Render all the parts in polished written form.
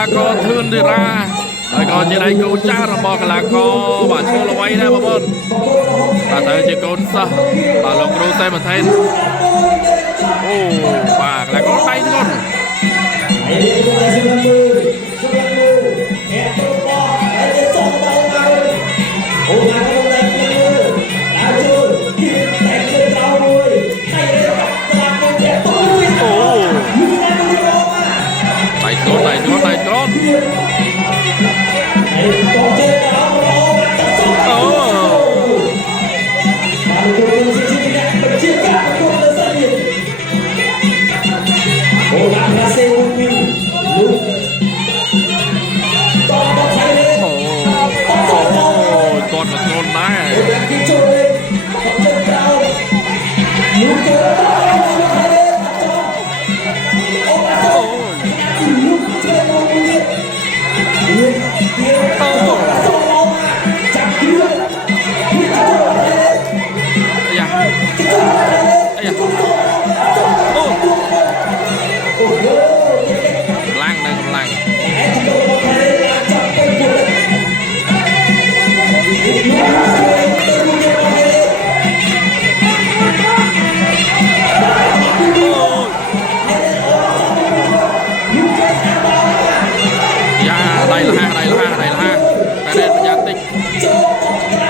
ลากรทืนดีราហើយក៏ជាដៃគូចាស់របស់កីឡាករបាទឈ្មោះល្បីដែរបងប្អូនបាទទៅជាកូនសិស្សបាទលោកគ្រូសេមថេនអូបាទកីឡាករដៃធ្ងន់ដៃធ្ង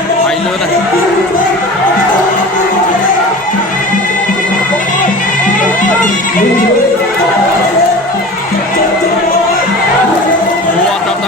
ន់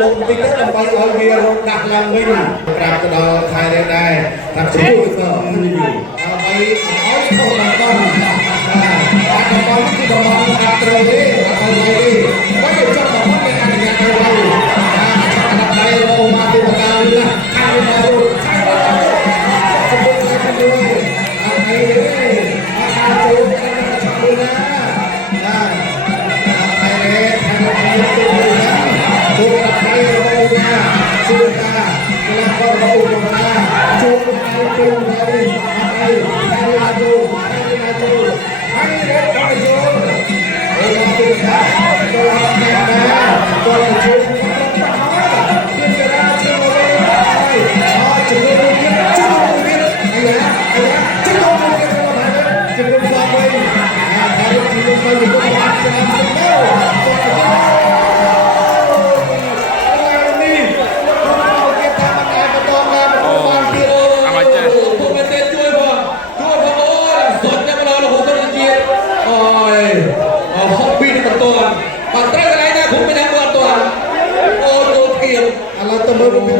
លោកតិចទៅដើម្បីឲ្យវារកដាក់ឡើងវិញប្រាប់ទៅដល់ថៃដែរថាជួយទៅដើម្បីឲ្យខុសដល់ដល់បាត់ដល់គឺដល់អត់ត្រូវទេអត់ត្រូវទេបើចង់ដល់មិនអនុញ្ញាតទៅឡើយដាក់ដៃអូម៉ាទេបកាលណាខាងណារូខៃជួយទៅជួយអត់អីទេអត់ចូលទៅណាជួយដល់ដៃរបស់ណាជួយតាកន្លងរបស់ណាជួយឲ្យទៅដល់អីហើយឡាជូហើយរត់ឲ្យចូលអូមកទៅថាទៅដល់ណាទៅជួយពីរាជមកវិញហើយជួយទៀតជួយទៀតអាយ៉ាជួយទៀតមកហើយជួយផងវិញហើយជួយទៅ cũng mới đang qua toàn ô tô kiệt ឥឡូវទៅមើលរូបភាព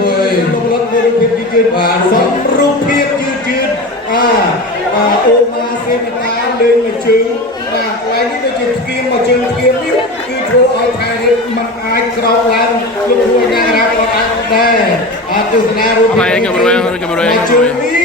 លោកលត់មើលរូបភាពជឿនបាទសំរូបភាពជឿនអូម៉ាសេមតាលេងមួយជើងបាទកន្លែងនេះដូចជាស្គៀមមួយជើងស្គៀមនេះគឺធ្វើឲ្យថៃរឿងមិនអាចក្រោកឡើងលោកគួរយ៉ាងណាក៏អាចដែរទស្សនារូបភាពជើងនេះ